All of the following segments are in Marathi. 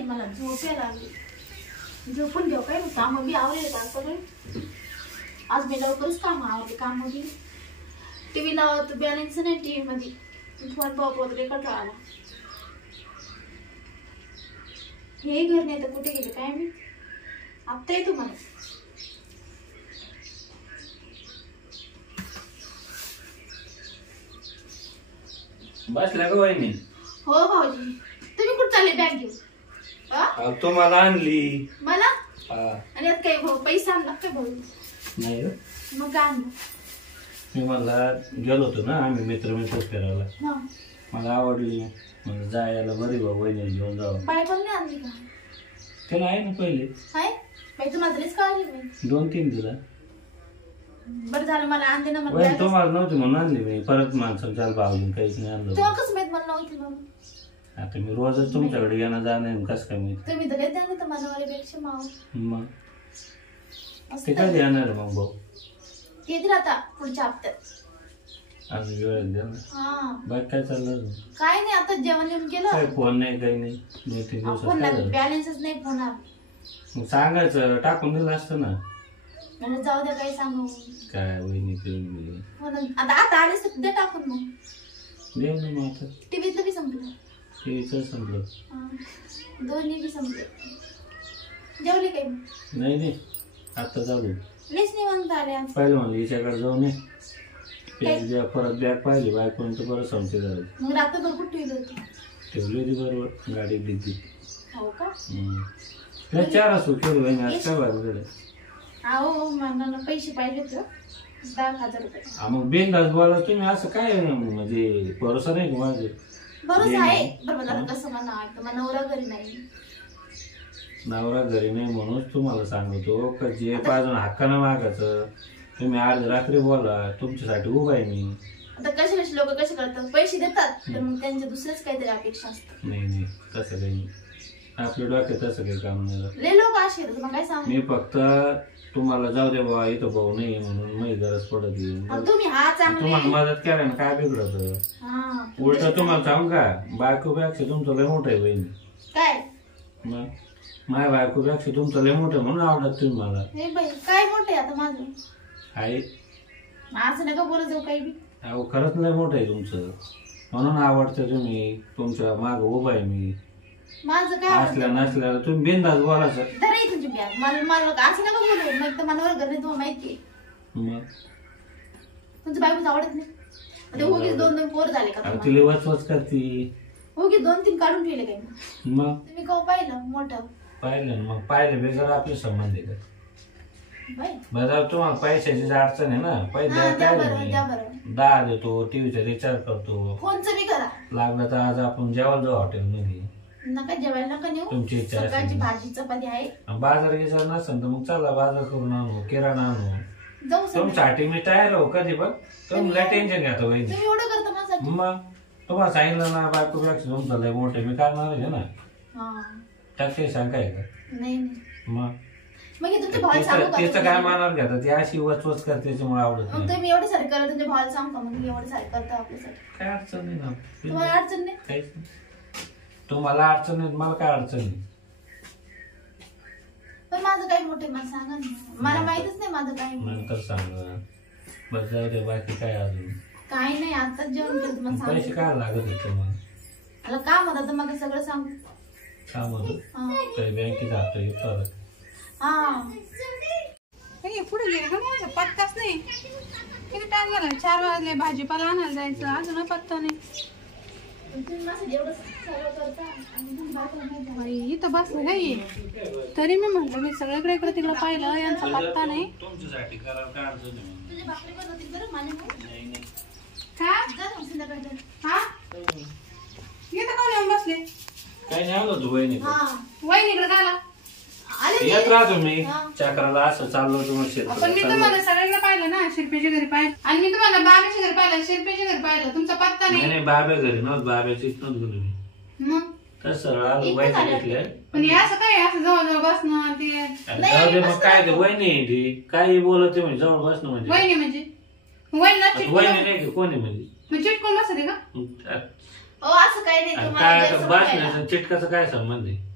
आली मला झोप यायला लागली झोपून घेऊ काय काम बी आवडले का सगळे आज मी लवकरच काम आवडते काम बी टीव्ही लावत बॅलन्स नाही टीव्ही मध्ये फोन पॉप वगैरे कंटाळा आला हे घर नाही तर कुठे गेले काय मी आता येतो मला बसला का वहिनी हो भाऊजी तुम्ही कुठे चालले बॅग घेऊन तुम्हाला आणली मला आणि आता काही भाऊ पैसा आणला काय भाऊ नाही मग काय आणलं मी मला गेलो होतो ना आम्ही मित्र फिरायला मला आवडली म्हणजे जायला बरी बा वहिनी घेऊन जावं बायबल नाही आणली का त्याला आहे ना पहिले आहे बाई तुम्हाला तरीच काढली मी 2-3 दिला बरं झालं मला आणते ना वहिनी तुम्हाला नव्हती म्हणून आणली मी परत माणसं चाल पावली काहीच नाही आणलं तेव्हा कसं माहित मला नव्हती म्हणून आता मी रोजच तुमच्याकडे येणं जाणं कसं काय माहित तुम्ही तर लय द्या तर माझ्यापेक्षा माव मग ते कधी येणार मग भाऊ येतील आता पुढच्या हप्त्यात अजून वेळ द्या ना बाकी काय चाललं काय नाही आता जेवण येऊन केलं काय फोन नाही काही नाही 2-3 दिवसात बॅलन्सच नाही फोनवर मग सांगायचं टाकून दिलं असतं ना म्हणजे जाऊ द्या काही सांगू काय वहिनी तुम्ही आता आलेच तर दे टाकून मग देऊ ना मग आता टीव्हीतलं बी संपलं टीव्हीचं संपलं दोन्ही बी संपले जेवले काही नाही आता चालू लईच निवांत आले आज पाहिलं म्हणलं हिच्याकडे जाऊन ये परत बॅग पाहिली बायकोन तर बरं संपते झालं मग रात्रभर कुठे ठेवली होती ठेवली होती बरोबर गाडी डिग्गी हो का 4 असू केलं वहिनी आज काय वाजलं अहो मला पैसे पाहिजे होते 10,000 रुपये मग बिनधास्त बोला तुम्ही असं काय म्हणजे भरोसा नाही का माझे भरोसा आहे बरोबर आता कसं म्हणा नवरा घरी नाही नवरा घरी नाही म्हणूनच तुम्हाला सांगतो का जे पाजून हक्कानं मागायचं तुम्ही अर्ध रात्री बोला तुमच्यासाठी उभा आहे मी आता कसे लोक कसे करतात पैसे देतात तर मग त्यांच्या दुसऱ्याच काहीतरी अपेक्षा असतात नाही तसं काही नाही आपल्या डोक्यात तसं काही काम नाही लय लोक असे आहेत तुम्हाला काय सांगू मी फक्त तुम्हाला जाऊ दे बाबा इथं भाऊ नाही म्हणून माझी गरज पडत तुम्ही हा चांगले तुम्हाला मदत करा ना काय बिघडत उलट तुम्हाला सांगू का बायकोपेक्षा तुमचं लय मोठं आहे बहिणी काय मग माझ्या बायकोपेक्षा तुमचं लय मोठं म्हणून आवडत तुम्ही मला काय मोठे आता माझं आहे असं नका बोलत जाऊ काही बी अहो खरंच लय मोठं आहे तुमचं म्हणून आवडतं तुम्ही तुमच्या माग उभा आहे मी माझं काय असल्या नसल्या तुम्ही बिनधास्त बोलायचं धरा तुमची बॅग मला असं नका बोलू मग तर मनावर घर नाही तुम्हाला माहिती मग तुमचं बायकोच आवडत नाही उगीच 2-2 पोर झाले का तिला वचवच करती उगीच 2-3 काढून ठेवले काही मग तुम्ही कवा पाहिलं मोठं पाहिलं मग पाहिलं बेगर आपले संबंध आहे का बरं तुम्हाला पैशाची अडचण आहे ना पैसे काय 10 देतो टीव्हीचा रिचार्ज करतो फोनचं बी करा लागलं तर आज आपण जेवायला जाऊ हॉटेलमध्ये नका जेवायला नका नेऊ तुमची इच्छा सकाळची भाजी चपाती आहे बाजार गिजार नसेल तर मग चला बाजार करून आणू किराणा आणू जाऊ तुमच्यासाठी मी तयार हो कधी पण तुम्ही टेन्शन घ्या वहिनी तुम्ही एवढं करता माझ्यासाठी मग तुम्हाला सांगितलं ना बायको पेक्षा तुमचं लय मोठे मी करणार आहे ना टक्के सांग काय का नाही मग तुमच्या भावाला सांगू का तिचं काय मानावर घेतात ती अशी वचवच करते त्याच्यामुळे आवडत मग तुम्ही एवढे सारे करा तुमच्या भावाला सांगू का मग एवढे सारे करता आपल्यासाठी काय अडचण नाही ना तुम्हाला अडचण नाही काहीच नाही तुम्हाला अडचण नाही मला काय अडचण नाही पण माझं काही मोठे मला सांगा ना मला माहितच नाही माझं काय नंतर सांगा बस जाऊ दे बाकी काय अजून काय नाही आताच जेवण केलं तुम्हाला सांग पैसे काय लागत होते तुम्हाला मला काम होतं तर मग सगळं सांगू काम होतं काही बँकेत जातो येतो पुढे गेले का माझा पत्ताच नाही किती टाइम झाला 4 वाजले भाजीपाला आणायला जायचं अजून पत्ता नाही इथं बसलं काही तरी मी म्हटलं मी सगळीकडे इकडे तिकडे पाहिलं यांचा पत्ता नाही इथं कोण येऊन बसले काही नाही आलो तू वहिनी वहिनीकडे गाला येत राहतो मी चक्राला असं चाललो पण मी तुम्हाला सगळीकडे पाहिलं ना शिरपेच्या घरी पाहिलं आणि मी तुम्हाला बाबेच्या घरी पाहिलं शिरपेच्या घरी पाहिलं तुमचा पत्ता नाही बाब्या घरी नव्हत बाब्याची इथं गेलो मी मग तसं आलो वहिनी घेतले पण असं काय असं जवळ बसणं ते जाऊ दे मग काय ते वहिनी आहे ती काही बोलते म्हणजे जवळ बसणं म्हणजे वहिनी म्हणजे वहिनीला वहिनी नाही की कोणी म्हणजे चिटकून बसते का असं काही नाही काय बसण्याचं चिटकाचं काय संबंध आहे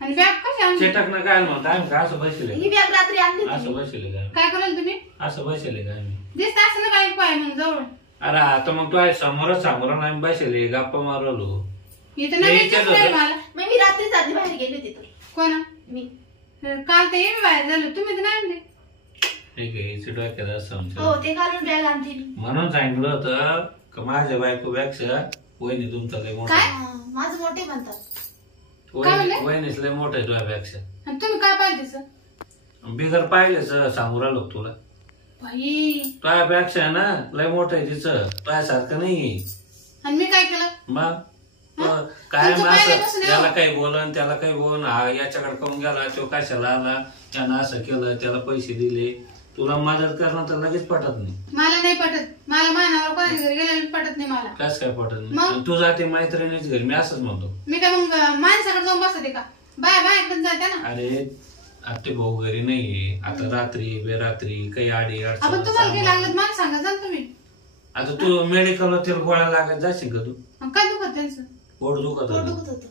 आणि बॅग कशी आणली? चेटक काय म्हणतो आम्ही का असं बसले ही बॅग रात्री आणली होती असं मी. बसले काय काय कराल तुम्ही? असं बसले काय आम्ही दिसत असं ना बायको आहे म्हणून जवळ. अरे आता मग तू आहे समोरच आम्ही बसले गप्पा मारलो इथं नवीन विचारत दिसतंय होतं. मला. मग मी रात्रीच आधी बाहेर गेली होती तर कोणा? मी काल ते मी बाहेर झालो, तुम्ही तर नाही आणले. ठीक आहे हिचं डोक्यात असं आमच्या. हो ते घालून बॅग आणते मी. म्हणून सांगितलं होतं का माझ्या बायकोपेक्षा वहिनी तुमचा लय मोठा काय? हा, माझं मोठे म्हणतात. काय म्हणले? वहिनीच लय मोठा आहे तुझ्यापेक्षा आणि तुम्ही काय पाहिजे सर? बिगर पाहिलेच सांगू राहिलो तुला बाई, तुझ्यापेक्षा ना लय मोठं आहे तिचं तुझ्यासारखं नाही आणि मी काय केलं? मग हं? काय तुमचं पहिल्यापासून असं आहे. याला काही बोलन त्याला काही बोल हा याच्याकडे करून गेला तो कशाला आला त्यानं असं केलं त्याला पैसे दिले तुला मदत करणं तर लगेच पटत नाही मला नाही पटत. मला मानावर कोणाच्या घरी गेलेलं पटत नाही मला. कस काय पटत मग? नाही तू जाते मैत्रिणीच घरी मी असंच म्हणतो मी काय मग माणसाकडे जाऊन बसते का? बायाकडे जाते ना. अरे आता भाऊ घरी नाहीये आता रात्री बेरात्री काही आडी आपण तुम्हाला काही लागलं मला सांगा जा तुम्ही. आता तू मेडिकलला तेल गोळ्या लागत जाशील का तू मग काय दुखत त्यांचं? पोट दुखत पोट होतं. दुखत होतं.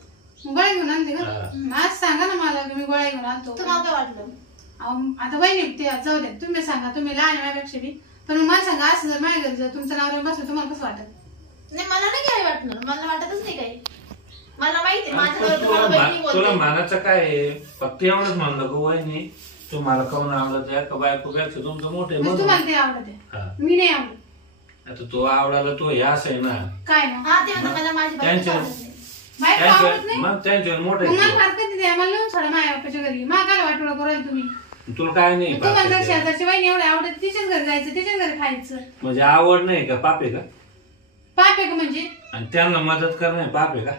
मग गोळ्या घेऊन आणते का? हा. आज सांगा ना मला की मी गोळ्या घेऊन आणतो. तुम्हाला काय वाटलं? अहो, आता वहिनी ते जाऊ द्या, तुम्ही सांगा. तुम्ही लहान माझ्यापेक्षा बी. पण मग मला सांगा असं जर माझ्या घरी जर तुमचं नाव येऊन बसलं तुम्हाला कसं वाटत? नाही मला नाही काय वाटणार, मला वाटतच नाही काही. मला माहिती आहे, पण माझ्यावर तुला तुम्हाला बहिणी तुला बोलते. मानाचं काय आहे? फक्त एवढंच म्हणलं का वहिनी तुम्हाला काऊन आवडत आहे का बायकोपेक्षा तुमचं मोठे म्हणजे तुम्हाला ते आवडत हा. आहे, मी नाही आवडत. आता तो आवडायला तो हे असं आहे ना काय मग? हा ते म्हणतात मला माझी बायको त्यांच्या- आवडत नाही. बायको आवडत नाही? मग त्यांच्यावर मोठे मग मला फार कधी द्या, मला लिहून सोडा माझ्या बापाच्या घरी. मला काय वाटोळा करायला तुम्ही? तुला काय नाही तुम्हाला जर पाप आहे. शेजारची बहिणी एवढे आवडत तिच्याच घरी जायचं, तिच्याच घरी खायचं. म्हणजे आवड नाही का पाप आहे का पाप आहे का म्हणजे? आणि त्यांना मदत करणं पाप आहे का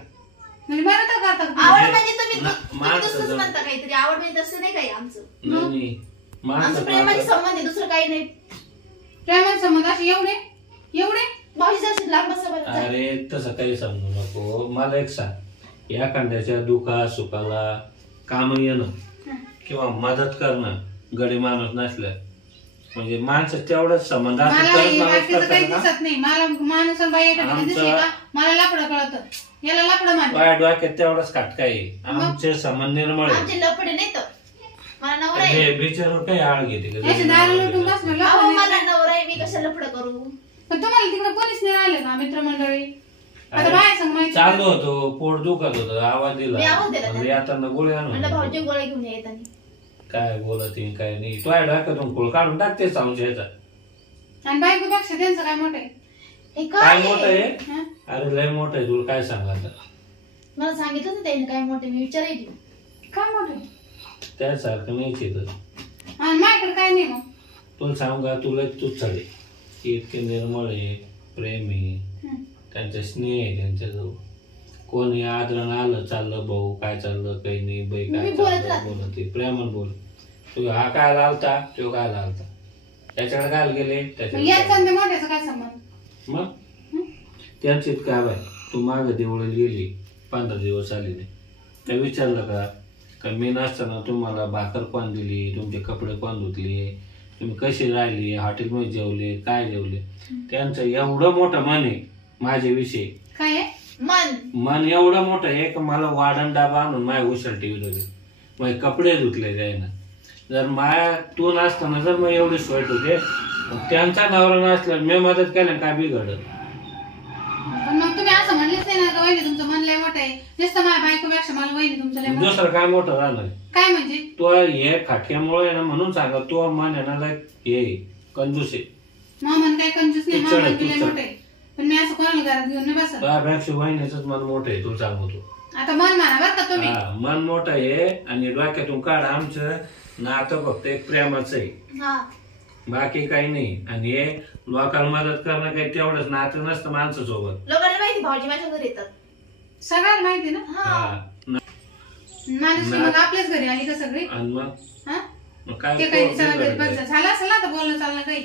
म्हणजे बरं तर करतात. आवड म्हणजे तुम्ही ना- तुम्ही माणसं दुसरंच जर- म्हणता काहीतरी. आवड म्हणजे तसं नाही काही आमचं. नाही आमचं माणसं प्रेमाचे पाप- संबंध आहे, दुसरं काही नाही. प्रेमाचे संबंध असे एवढे भाऊजी जर लांब बसा बरं जा. अरे तसं काही सांगू नको मला एक सांग या कांद्याच्या दुखा सुखाला काम येणं किंवा मदत करणं गडी माणूस नसलं म्हणजे माणसं तेवढंच संबंध मला असेल तरच हे माणूस बाकीचं काही करतात का? दिसत नाही. मला माणूस आणि बाई एका ठिकाणी दिसली का मला लाकडं कळतं. याला लाकडं मानलं. बाया डोक्यात तेवढाच काटका आहे आमचे संबंध निर्मळ आहे. आमचे लफडे नाही तर मला नवरा आहे. हे बिचारू काही आळ घेते का? याचे दारू लुटून बसलं अहो लाकडं मला नाही. नवरा आहे, मी कशा लफडं करू? पण तुम्हाला तिकडे कोणीच नाही राहिले का मित्रमंडळी? आता बाया संग माहिती चाललो होतो पोट दुखत होतं आवाज दिला मी आवाज दिला म्हणजे येताना गोळी म्हणलं आणून भाऊजी गोळ्या घेऊन येत आणि काय बोलत आहे, काय नाही तो डोक्यातून फुल काढून टाकते सांगूच्या आणि बायकोपेक्षा त्यांचं काय मोठं आहे? हे काय काय मोठं आहे? आहे हं? अरे लय मोठं आहे तुला काय सांगा आता मला सांगितलं ना त्याने काय मोठे मी विचारायची. काय मोठं आहे? त्यासारखं नाहीच येत आणि माझ्याकडे काय नाही मग. तुला सांगू का तुला तूच चालेल इतके निर्मळ आहे प्रेम आहे हं. त्यांचा स्नेह आहे त्यांच्याजवळ कोणी आदरण आलं चाललं भाऊ काय चाललं काही नाही बाई काय मी बोलत चाललं राहते. बोलत प्रेमान बोल तू हा काय लालता तो काय लालता त्याच्याकडे काय गेले मग त्याच्याकडे याचा काय? आणि त्या मोठ्याचा काय संबंध? मग हं? त्यांची काय बाय तू माग देवळात गेली 15 दिवस आली नाही त्या विचारलं का मी नसताना तुम्हाला भाकर कोण दिली तुमचे कपडे कोण धुतले तुम्ही कशी राहिली हॉटेलमध्ये जेवले काय जेवले त्यांचं एवढं मोठं मन आहे माझ्याविषयी काय आहे? मन एवढं मोठं आहे की मला वाढण डाबा आणून माझ्या उशल टीव्ही माझे कपडे धुतले जाईना जर माया तू नसताना जर मग एवढी सोय होते त्यांचा नवरा नसला मी मदत केल्या काय बिघडत पण मग तुम्ही असं म्हणलेच नाही ना का वहिनी तुमचं मन लय मोठं आहे नुसतं माझ्या बायकोपेक्षा मला वहिनी तुमचं लय मोठं आहे. दुसरं काय मोठं राहणार काय म्हणजे? तो हे खाटक्यामुळे ना म्हणून सांगा तो मन आहे ना हे कंजूस आहे मामन काय कंजूस नाही. तुमचं मामन आहे, लय तुमचं. मोठं आहे. पण मी असं कोणाला घरात घेऊन नाही बसत. त्यापेक्षा बहिणीच मन मोठं आहे तुला सांगतो आता मन माना बरं का तुम्ही. हा मन मोठं आहे आणि डोक्यातून काढ आमचं नातं फक्त एक प्रेमाचं आहे हा बाकी काही नाही आणि हे लोकांना मदत करणं काही तेवढंच नातं नसतं माणसासोबत लोकांना माहिती भाऊजी माझ्या घरी येतात. सगळ्याला माहिती ना. हा हा माझ्याशी मग आपल्याच घरी आली का सगळी? आणि मग हा? मग काय ते काही तो चला घरी बिघडलं. बस झालं असेल ना तर बोलणं चालणं काही.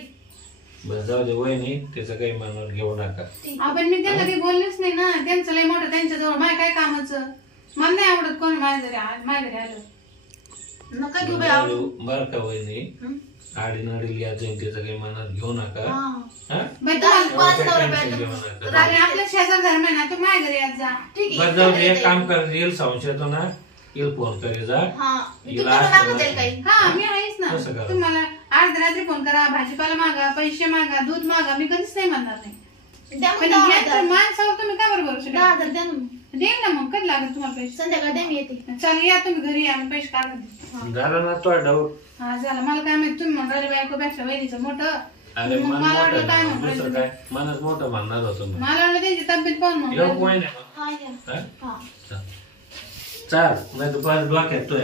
बरं जाऊ दे वहिनी त्याचं काही मनावर घेऊ नका आपण मी त्यांना काही बोललेच नाही ना. त्यांचं लय मोठं त्यांच्याजवळ माझ्या काय कामाचं. मला नाही आवडत कोण माझ्या घरी आलं. नका घेऊ बाई आवड. बरं का वहिनी हं? आडीनाडील या जयंतीचं काही मनात घेऊ नका हा. हा बाई दारू तुम्हाला कोणाचं नवरा टेन्शन पाहिजे? घेऊ नका. रात्री आपल्या शेजार धर्म आहे ना तू माझ्या घरी यात जा. ठीक बरं आहे जाऊ दे एक काम कर येईल संशय येतो ना येईल फोन करे जा हा हिला तुम्हाला असतं लागत ना. आहे काही हा मी आहेच ना. कसं करा? तुम्हाला अर्ध्या रात्री फोन करा, भाजीपाला मागा, पैसे मागा, दूध मागा, मी कधीच नाही म्हणणार नाही. द्या मग पण 10,000. यांचं माणसावर तुम्ही का बरोबर 10,000 द्या ना मग. देईल ना मग. कधी लागत तुम्हाला पैसे? संध्याकाळी द्या मी येते. चालेल या तुम्ही घरी या, मी पैसे काढून देते. झालं ना तो डाऊट. हा झालं. मला काय माहिती तुम्ही म्हणून राहिले बायकोपेक्षा वहिनीचं मोठं. अरे मग मन मला वाटलं मोठं काय ना, म्हणून दुसरं राहिले. काय मनच मोठं म्हणणार होतो मी. मला वाटलं त्यांची तब्येत पाहून म्हणून येऊ राहिले. कोण आहे मग? हा या. हा? हा चाल नाही दुपारी डोक्यात तो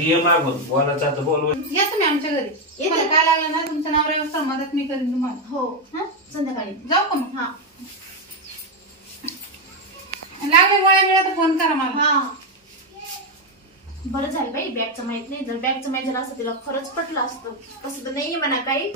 ये मागून बोलायचं आता बोलव. या तुम्ही आमच्या घरी. तुम्हाला काय लागलं ना तुमच्या नवऱ्यावर मदत मी करीन तुम्हाला. हो हा संध्याकाळी जाऊ का मग? हा लागले गोळ्या मिळा तर फोन करा मला. हा बरं झालं बाई बॅगचं माहित नाही. जर बॅगचं माहित झालं असतं तिला खरंच पटलं असतं. तसं तर नाहीये म्हणा काही.